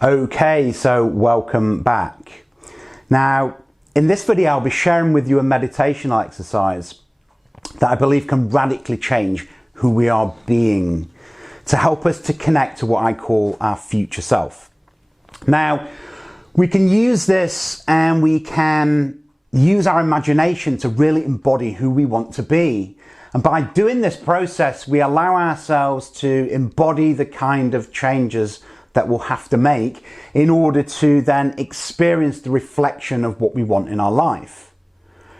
Okay, so welcome back. Now, in this video, I'll be sharing with you a meditational exercise that I believe can radically change who we are being to help us to connect to what I call our future self. Now, we can use this and we can use our imagination to really embody who we want to be. And by doing this process, we allow ourselves to embody the kind of changes that we'll have to make in order to then experience the reflection of what we want in our life.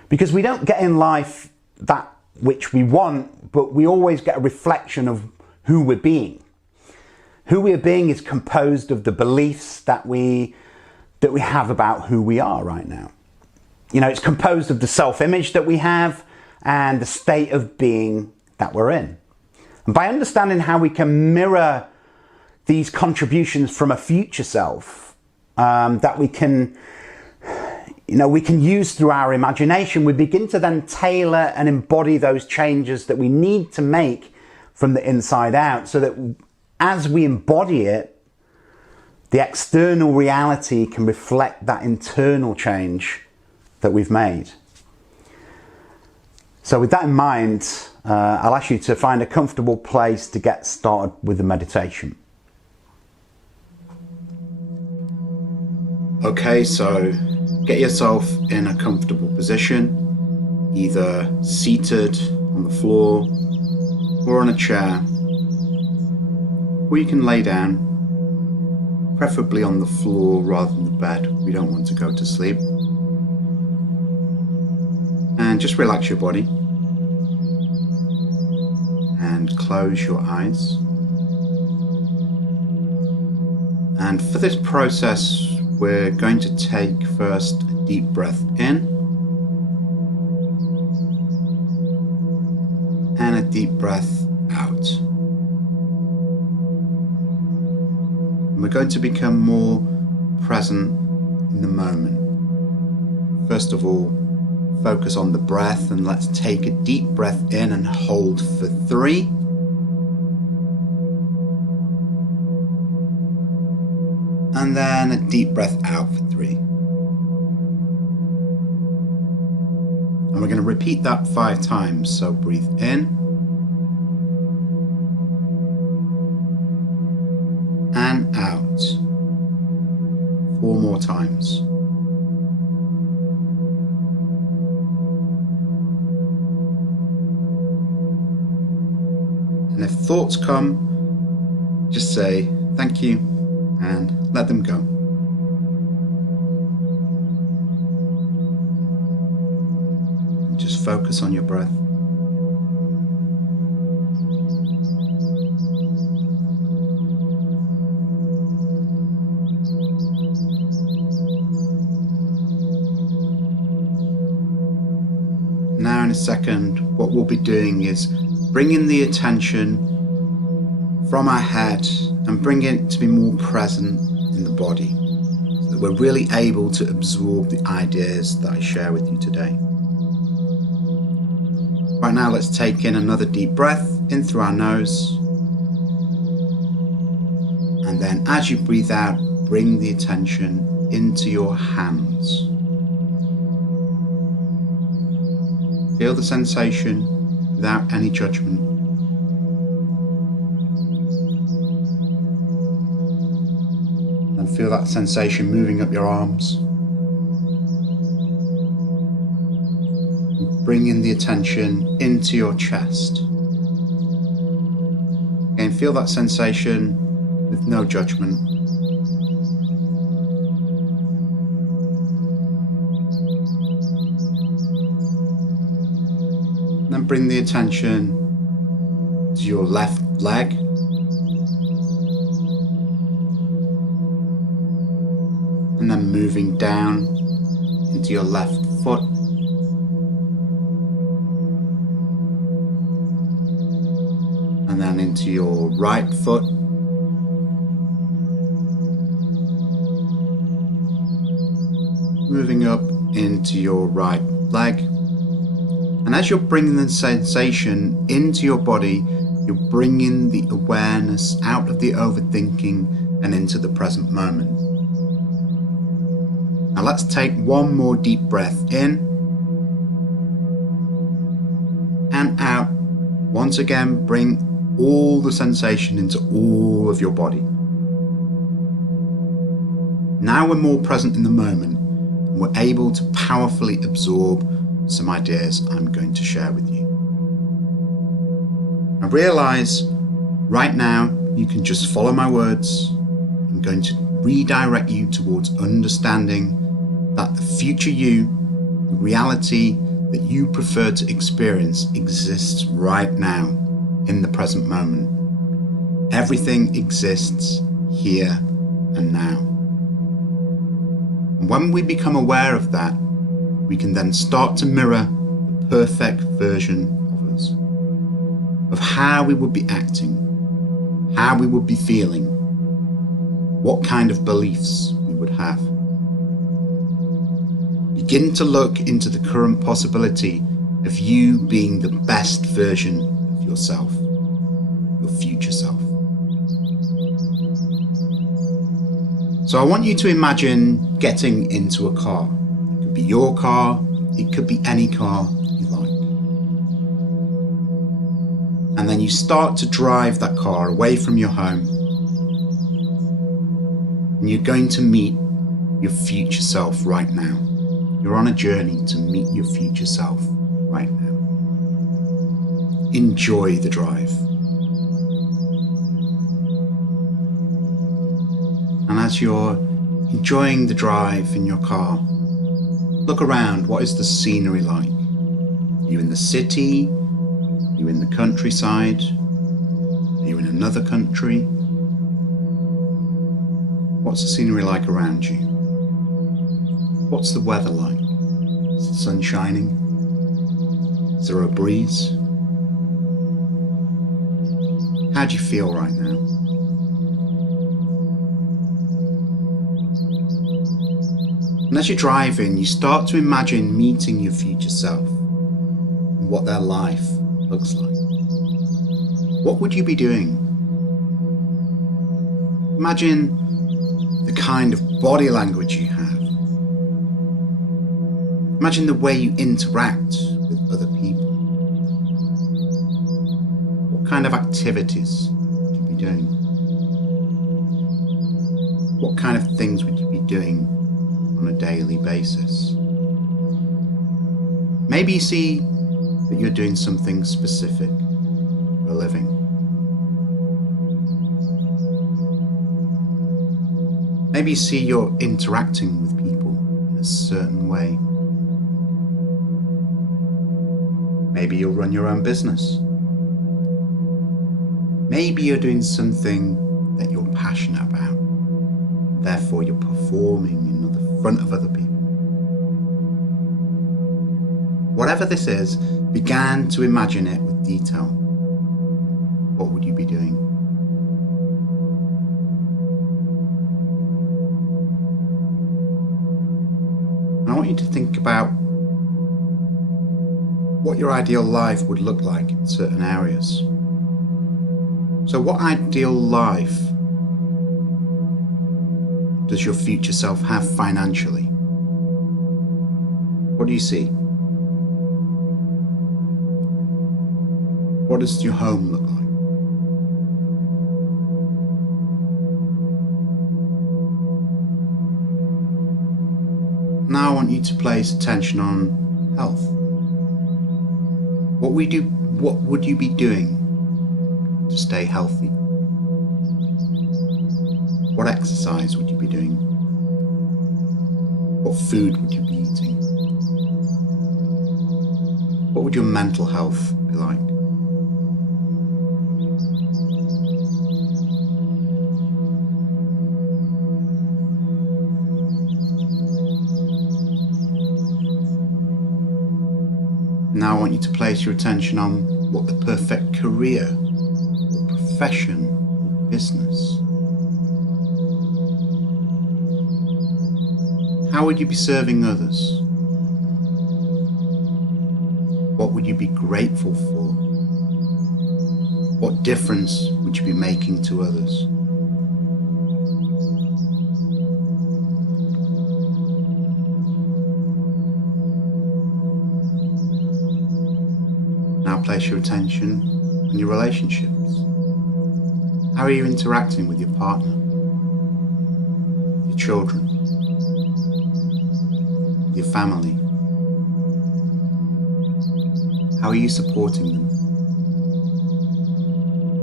Because we don't get in life that which we want, but we always get a reflection of who we're being. Who we're being is composed of the beliefs that we have about who we are right now. You know, it's composed of the self-image that we have and the state of being that we're in. And by understanding how we can mirror these contributions from a future self that we can use through our imagination, we begin to then tailor and embody those changes that we need to make from the inside out, so that as we embody it, the external reality can reflect that internal change that we've made. So with that in mind, I'll ask you to find a comfortable place to get started with the meditation. Okay, so get yourself in a comfortable position, either seated on the floor or on a chair, or you can lay down, preferably on the floor rather than the bed. We don't want to go to sleep. And just relax your body and close your eyes. And for this process, we're going to take first a deep breath in and a deep breath out. And we're going to become more present in the moment. First of all, focus on the breath, and let's take a deep breath in and hold for 3. And then a deep breath out for 3. And we're going to repeat that 5 times. So breathe in and out 4 more times. And if thoughts come, just say thank you and let them go. And just focus on your breath. Now in a second, what we'll be doing is bringing the attention from our head and bring it to be more present in the body, so that we're really able to absorb the ideas that I share with you today. Right now, let's take in another deep breath in through our nose, and then as you breathe out, bring the attention into your hands. Feel the sensation without any judgment. And feel that sensation moving up your arms. And bring in the attention into your chest. Again, feel that sensation with no judgment. And then bring the attention to your left leg. And then moving down into your left foot. And then into your right foot. Moving up into your right leg. And as you're bringing the sensation into your body, You're bringing the awareness out of the overthinking and into the present moment. Now let's take one more deep breath in and out. Once again, bring all the sensation into all of your body. Now we're more present in the moment, and we're able to powerfully absorb some ideas I'm going to share with you. Now realize right now you can just follow my words. I'm going to redirect you towards understanding that the future you, the reality that you prefer to experience, exists right now in the present moment. Everything exists here and now. And when we become aware of that, we can then start to mirror the perfect version of us, of how we would be acting, how we would be feeling, what kind of beliefs we would have. Begin to look into the current possibility of you being the best version of yourself, your future self. So I want you to imagine getting into a car. It could be your car, it could be any car you like. And then you start to drive that car away from your home. And you're going to meet your future self right now. You're on a journey to meet your future self right now. Enjoy the drive. And as you're enjoying the drive in your car, look around. What is the scenery like? Are you in the city? Are you in the countryside? Are you in another country? What's the scenery like around you? What's the weather like? Is the sun shining? Is there a breeze? How do you feel right now? And as you're driving, you start to imagine meeting your future self and what their life looks like. What would you be doing? Imagine the kind of body language you have. Imagine the way you interact with other people. What kind of activities would you be doing? What kind of things would you be doing on a daily basis? Maybe you see that you're doing something specific for a living. Maybe you see you're interacting with people in a certain way. Maybe you'll run your own business. Maybe you're doing something that you're passionate about. Therefore, you're performing in the front of other people. Whatever this is, begin to imagine it with detail. What would you be doing? And I want you to think about what your ideal life would look like in certain areas. So what ideal life does your future self have financially? What do you see? What does your home look like? Now I want you to place attention on health. What would you be doing to stay healthy? What exercise would you be doing? What food would you be eating? What would your mental health be like? Now I want you to place your attention on what the perfect career or profession or business. How would you be serving others? What would you be grateful for? What difference would you be making to others? Now place your attention on your relationships. How are you interacting with your partner, your children, your family? How are you supporting them?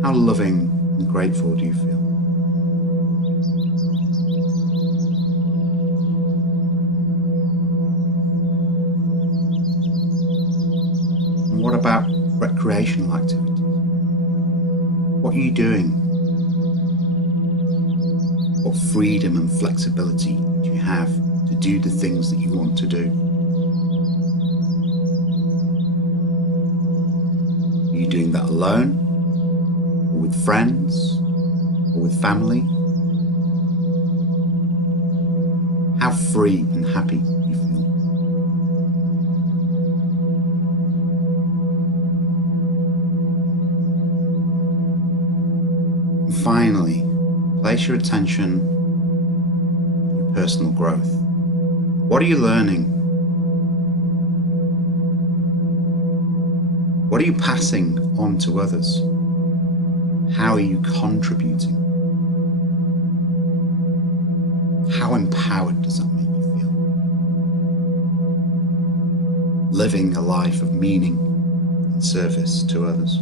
How loving and grateful do you feel? And what about recreational activities? What are you doing? What freedom and flexibility do you have to do the things that you want to do? Are you doing that alone? Or with friends? Or with family? How free and happy do you feel? And finally, place your attention on your personal growth. What are you learning? What are you passing on to others? How are you contributing? How empowered does that make you feel? Living a life of meaning and service to others.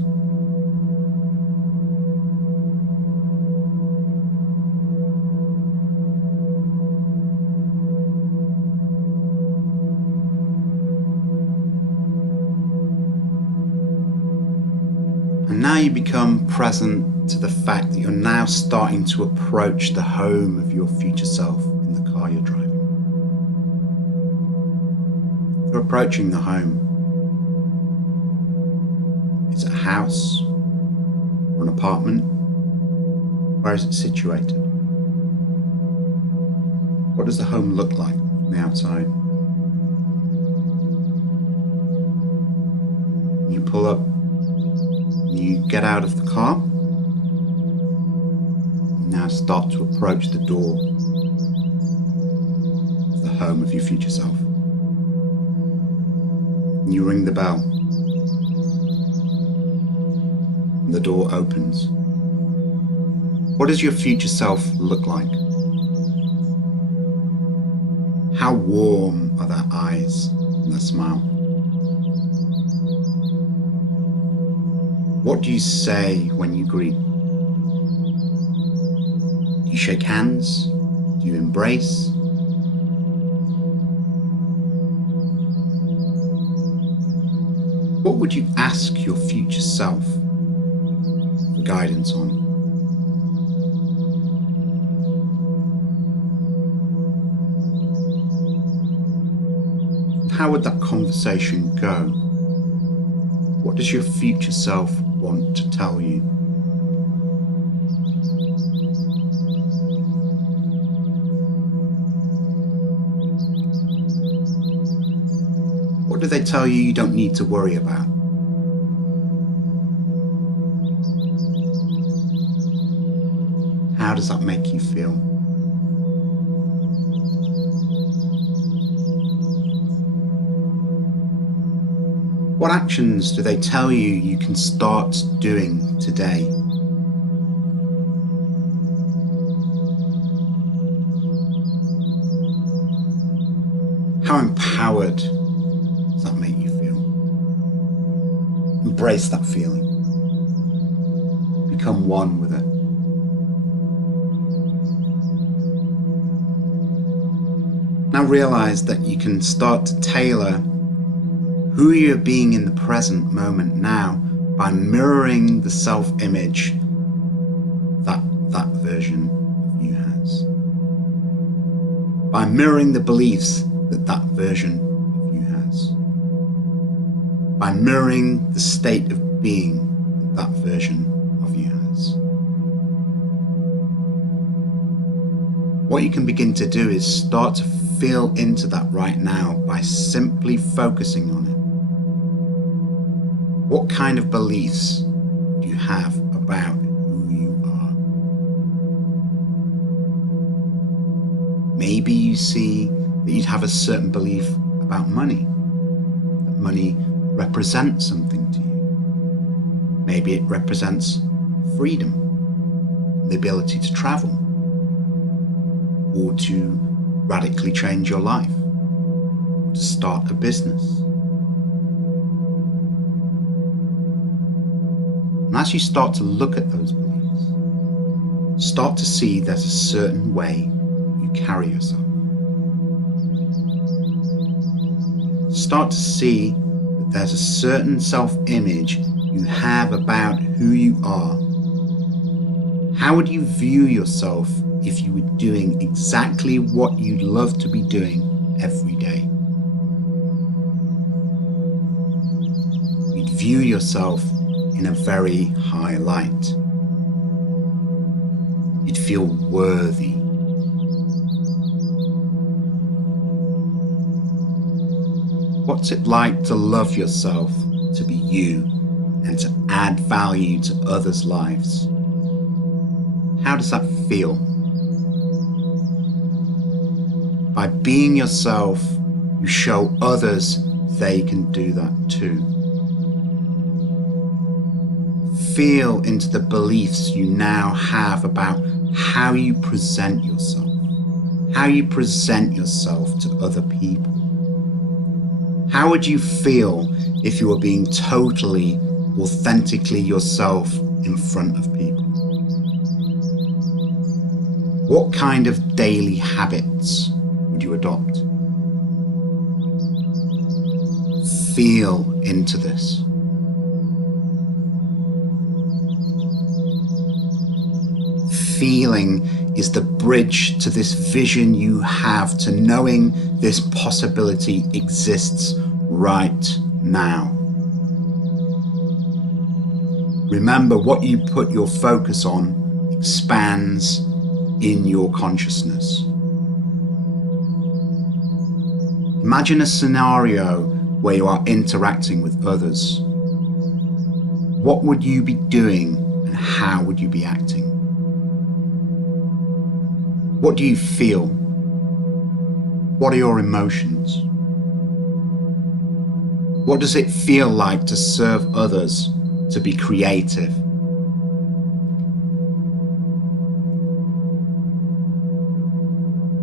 And now you become present to the fact that you're now starting to approach the home of your future self in the car you're driving. You're approaching the home. Is it a house or an apartment? Where is it situated? What does the home look like from the outside? You pull up. You get out of the car. You now start to approach the door of the home of your future self. You ring the bell. And the door opens. What does your future self look like? How warm are their eyes and their smile? What do you say when you greet? Do you shake hands? Do you embrace? What would you ask your future self for guidance on? How would that conversation go? What does your future self want to tell you? What do they tell you don't need to worry about? How does that make you feel? What actions do they tell you can start doing today? How empowered does that make you feel? Embrace that feeling. Become one with it. Now realize that you can start to tailor who you're being in the present moment now by mirroring the self-image that version of you has. By mirroring the beliefs that version of you has. By mirroring the state of being that version of you has. What you can begin to do is start to feel into that right now by simply focusing on it. What kind of beliefs do you have about who you are. Maybe you see that you'd have a certain belief about money, that money represents something to you. Maybe it represents freedom, the ability to travel, or to radically change your life, to start a business. And as you start to look at those beliefs, start to see there's a certain way you carry yourself. Start to see that there's a certain self-image you have about who you are. How would you view yourself if you were doing exactly what you'd love to be doing every day? You'd view yourself in a very high light. You'd feel worthy. What's it like to love yourself, to be you, and to add value to others' lives? How does that feel? By being yourself, you show others they can do that too. Feel into the beliefs you now have about how you present yourself, to other people. How would you feel if you were being totally, authentically yourself in front of people? What kind of daily habits would you adopt? Feel into this. Feeling is the bridge to this vision you have, to knowing this possibility exists right now. Remember, what you put your focus on expands in your consciousness. Imagine a scenario where you are interacting with others. What would you be doing and how would you be acting? What do you feel? What are your emotions? What does it feel like to serve others, to be creative?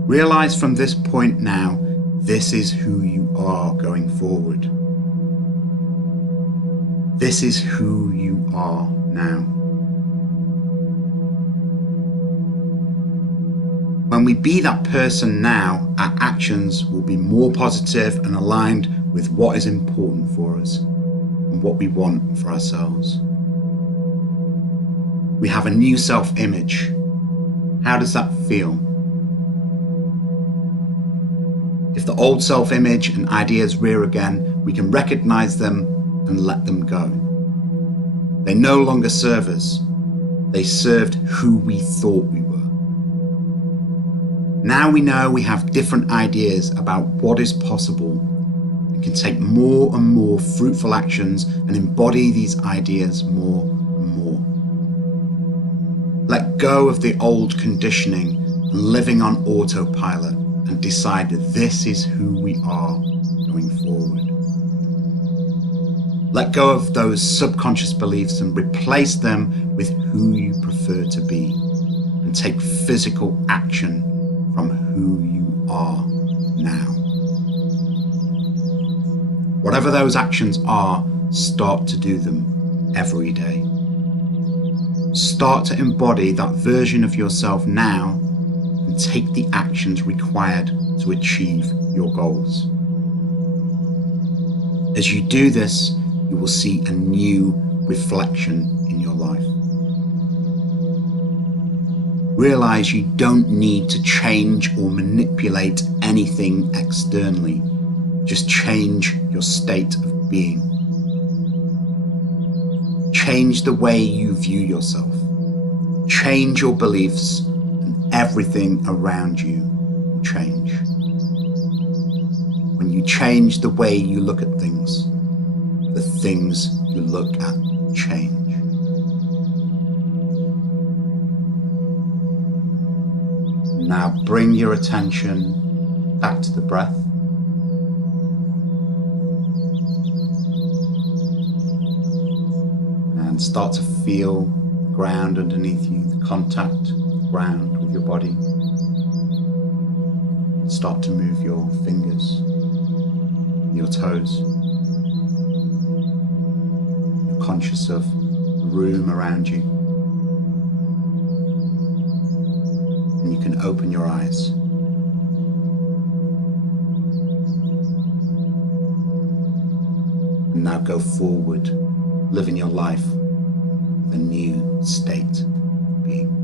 Realize from this point now, this is who you are going forward. This is who you are now. When we be that person now, our actions will be more positive and aligned with what is important for us and what we want for ourselves. We have a new self-image. How does that feel? If the old self-image and ideas rear again, we can recognize them and let them go. They no longer serve us. They served who we thought we were. Now we know we have different ideas about what is possible and can take more and more fruitful actions and embody these ideas more and more. Let go of the old conditioning and living on autopilot and decide that this is who we are going forward. Let go of those subconscious beliefs and replace them with who you prefer to be, and take physical action from who you are now. Whatever those actions are, start to do them every day. Start to embody that version of yourself now and take the actions required to achieve your goals. As you do this, you will see a new reflection in your life. Realize you don't need to change or manipulate anything externally. Just change your state of being. Change the way you view yourself. Change your beliefs, and everything around you will change. When you change the way you look at things, the things you look at change. Now bring your attention back to the breath. And start to feel the ground underneath you, the contact of the ground with your body. Start to move your fingers, your toes. You're conscious of the room around you. And you can open your eyes. And now go forward, living your life with a new state of being.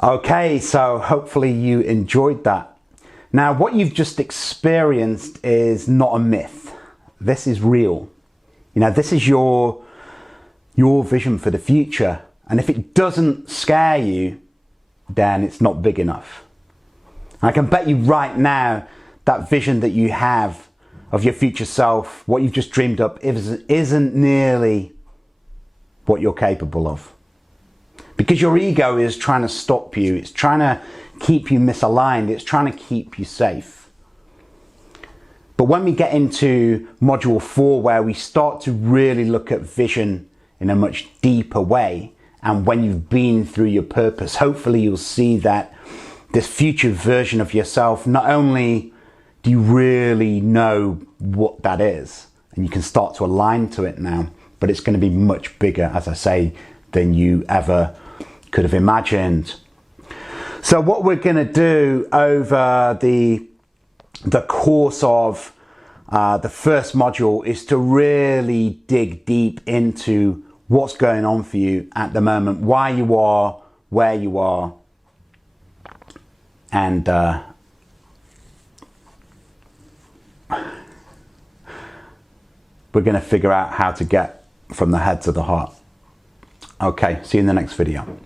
Okay, so hopefully you enjoyed that. Now, what you've just experienced is not a myth. This is real. You know, this is your vision for the future. And if it doesn't scare you, then it's not big enough. I can bet you right now that vision that you have of your future self, what you've just dreamed up, isn't nearly what you're capable of. Because your ego is trying to stop you. It's trying to keep you misaligned. It's trying to keep you safe. But when we get into module 4, where we start to really look at vision in a much deeper way, and when you've been through your purpose, hopefully you'll see that this future version of yourself, not only do you really know what that is, and you can start to align to it now, but it's going to be much bigger, as I say, than you ever could have imagined. So what we're going to do over the course of the first module is to really dig deep into what's going on for you at the moment, why you are where you are, and we're going to figure out how to get from the head to the heart. Okay, see you in the next video.